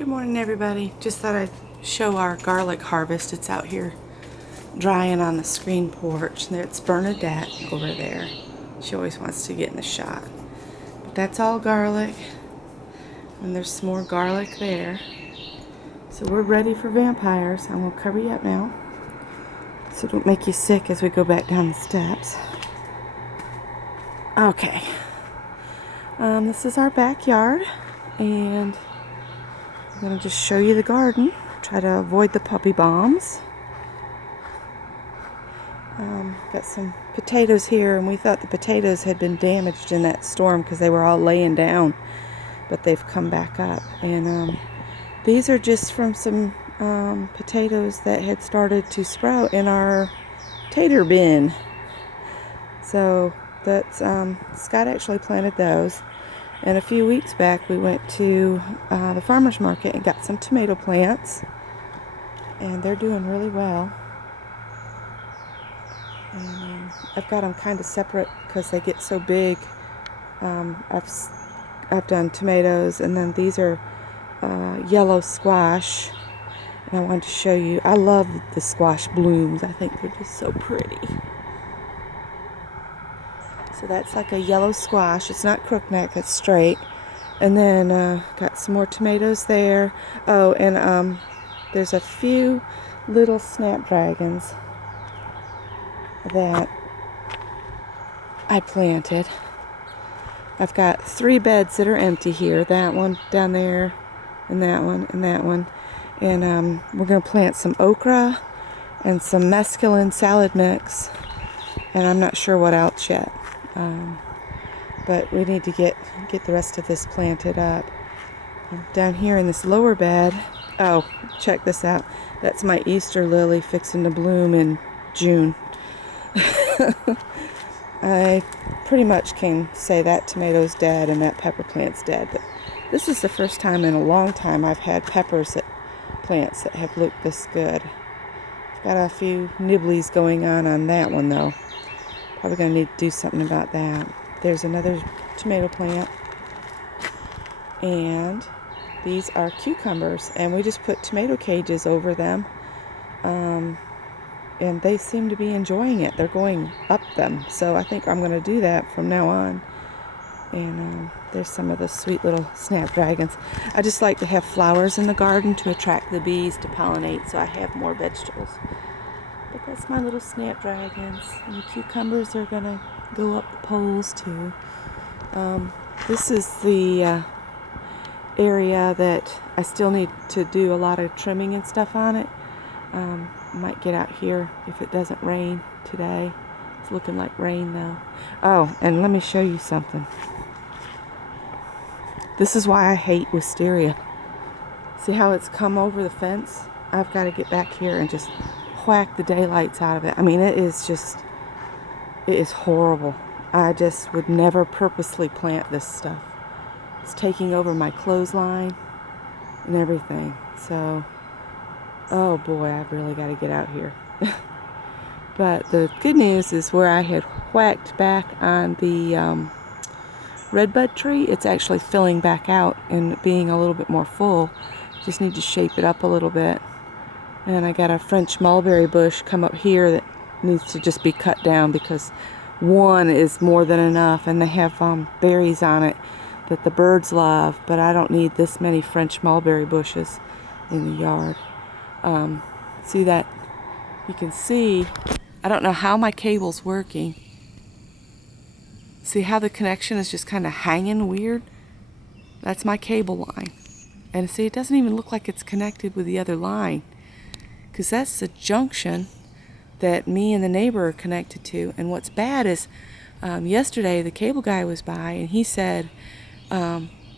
Good morning, everybody. Just thought I'd show our garlic harvest. It's out here drying on the screen porch. It's Bernadette over there. She always wants to get in the shot. But that's all garlic. And there's some more garlic there. So we're ready for vampires. I'm going to cover you up now, so don't make you sick as we go back down the steps. Okay. This is our backyard. And I'm going to just show you the garden. Try to avoid the puppy bombs. Got some potatoes here, and we thought the potatoes had been damaged in that storm because they were all laying down, but they've come back up. And these are just from some potatoes that had started to sprout in our tater bin. So that's Scott actually planted those. And a few weeks back we went to the farmer's market and got some tomato plants, and they're doing really well. And I've got them kind of separate because they get so big. I've done tomatoes, and then these are yellow squash, and I wanted to show you. I love the squash blooms. I think they're just so pretty. So that's like a yellow squash. It's not crookneck, it's straight. And then got some more tomatoes there. Oh, and there's a few little snapdragons that I planted. I've got 3 beds that are empty here. That one down there, and that one, and that one. And we're going to plant some okra and some mesclun salad mix. And I'm not sure what else yet. But we need to get the rest of this planted up. Down here in this lower bed, oh, check this out. That's my Easter lily fixing to bloom in June. I pretty much can say that tomato's dead and that pepper plant's dead. But this is the first time in a long time I've had plants that have looked this good. I've got a few nibblies going on that one though. Probably going to need to do something about that. There's another tomato plant. And these are cucumbers. And we just put tomato cages over them. And they seem to be enjoying it. They're going up them. So I think I'm going to do that from now on. And there's some of the sweet little snapdragons. I just like to have flowers in the garden to attract the bees to pollinate, so I have more vegetables. But that's my little snapdragons. And the cucumbers are going to go up the poles too. This is the area that I still need to do a lot of trimming and stuff on it. Might get out here if it doesn't rain today. It's looking like rain though. Oh, and let me show you something. This is why I hate wisteria. See how it's come over the fence? I've got to get back here and just whack the daylights out of it. I mean, it is horrible. I just would never purposely plant this stuff. It's taking over my clothesline and everything. So, oh boy, I've really got to get out here. But the good news is where I had whacked back on the redbud tree, it's actually filling back out and being a little bit more full. Just need to shape it up a little bit. And I got a French mulberry bush come up here that needs to just be cut down because one is more than enough, and they have berries on it that the birds love, but I don't need this many French mulberry bushes in the yard. See that? You can see, I don't know how my cable's working. See how the connection is just kind of hanging weird? That's my cable line. And see, it doesn't even look like it's connected with the other line, because that's the junction that me and the neighbor are connected to. And what's bad is yesterday the cable guy was by, and he said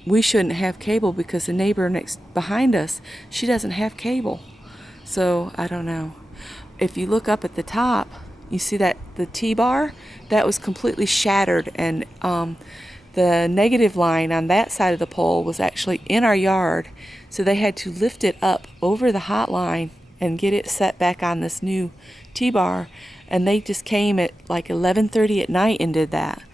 we shouldn't have cable because the neighbor next behind us, she doesn't have cable. So I don't know. If you look up at the top, you see that the T-bar, that was completely shattered, and the negative line on that side of the pole was actually in our yard, so they had to lift it up over the hot line and get it set back on this new T-bar. And they just came at like 11:30 at night and did that.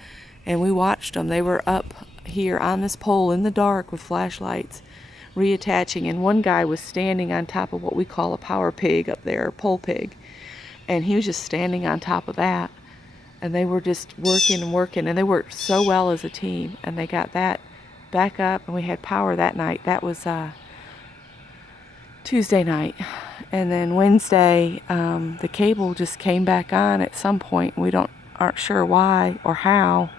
And we watched them. They were up here on this pole in the dark with flashlights, reattaching, and one guy was standing on top of what we call a power pig up there, a pole pig, and he was just standing on top of that, and they were just working and working, and they worked so well as a team, and they got that back up, and we had power that night. That was Tuesday night. And then Wednesday, the cable just came back on at some point. We aren't sure why or how,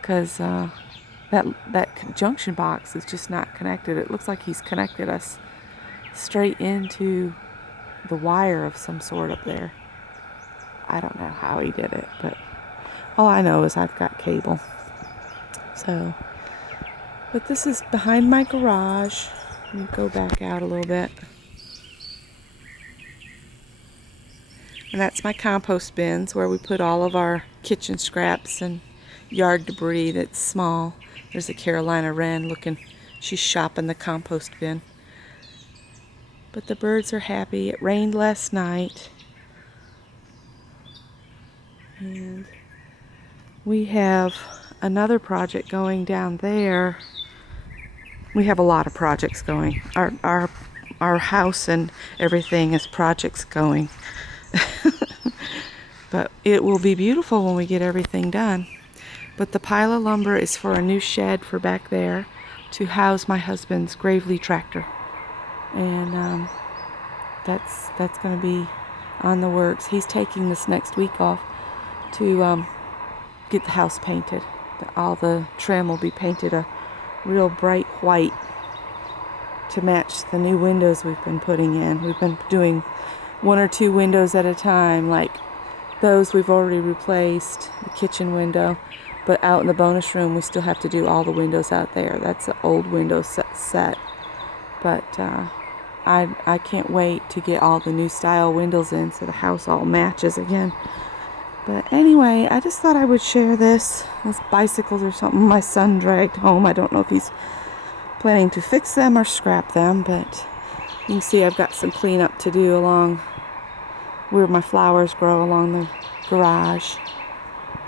because that junction box is just not connected. It looks like he's connected us straight into the wire of some sort up there. I don't know how he did it, but all I know is I've got cable. So, but this is behind my garage. Let me go back out a little bit. And that's my compost bins where we put all of our kitchen scraps and yard debris that's small. There's a Carolina wren looking. She's shopping the compost bin. But the birds are happy. It rained last night. And we have another project going down there. We have a lot of projects going. Our house and everything is projects going. But it will be beautiful when we get everything done. But the pile of lumber is for a new shed for back there to house my husband's Gravely tractor. And that's going to be on the works. He's taking this next week off to get the house painted. All the trim will be painted a real bright white to match the new windows we've been putting in. We've been doing 1 or 2 windows at a time, like those we've already replaced, the kitchen window, but out in the bonus room we still have to do all the windows out there. That's an old window set. But I can't wait to get all the new style windows in so the house all matches again. But anyway, I just thought I would share this. Those bicycles or something my son dragged home. I don't know if he's planning to fix them or scrap them, but you can see I've got some cleanup to do along where my flowers grow along the garage.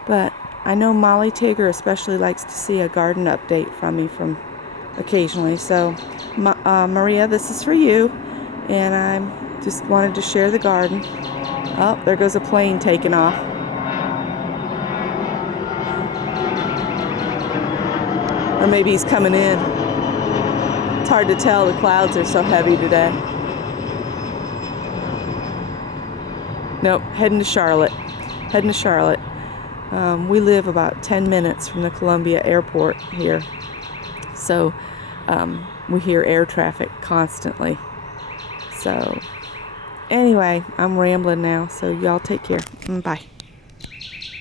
But I know Molly Tigger especially likes to see a garden update from me from occasionally. So Maria, this is for you, and I just wanted to share the garden. Oh, there goes a plane taking off. Or maybe he's coming in. It's hard to tell, the clouds are so heavy today. Nope, heading to Charlotte. We live about 10 minutes from the Columbia Airport here. So we hear air traffic constantly. So anyway, I'm rambling now, so y'all take care. Bye.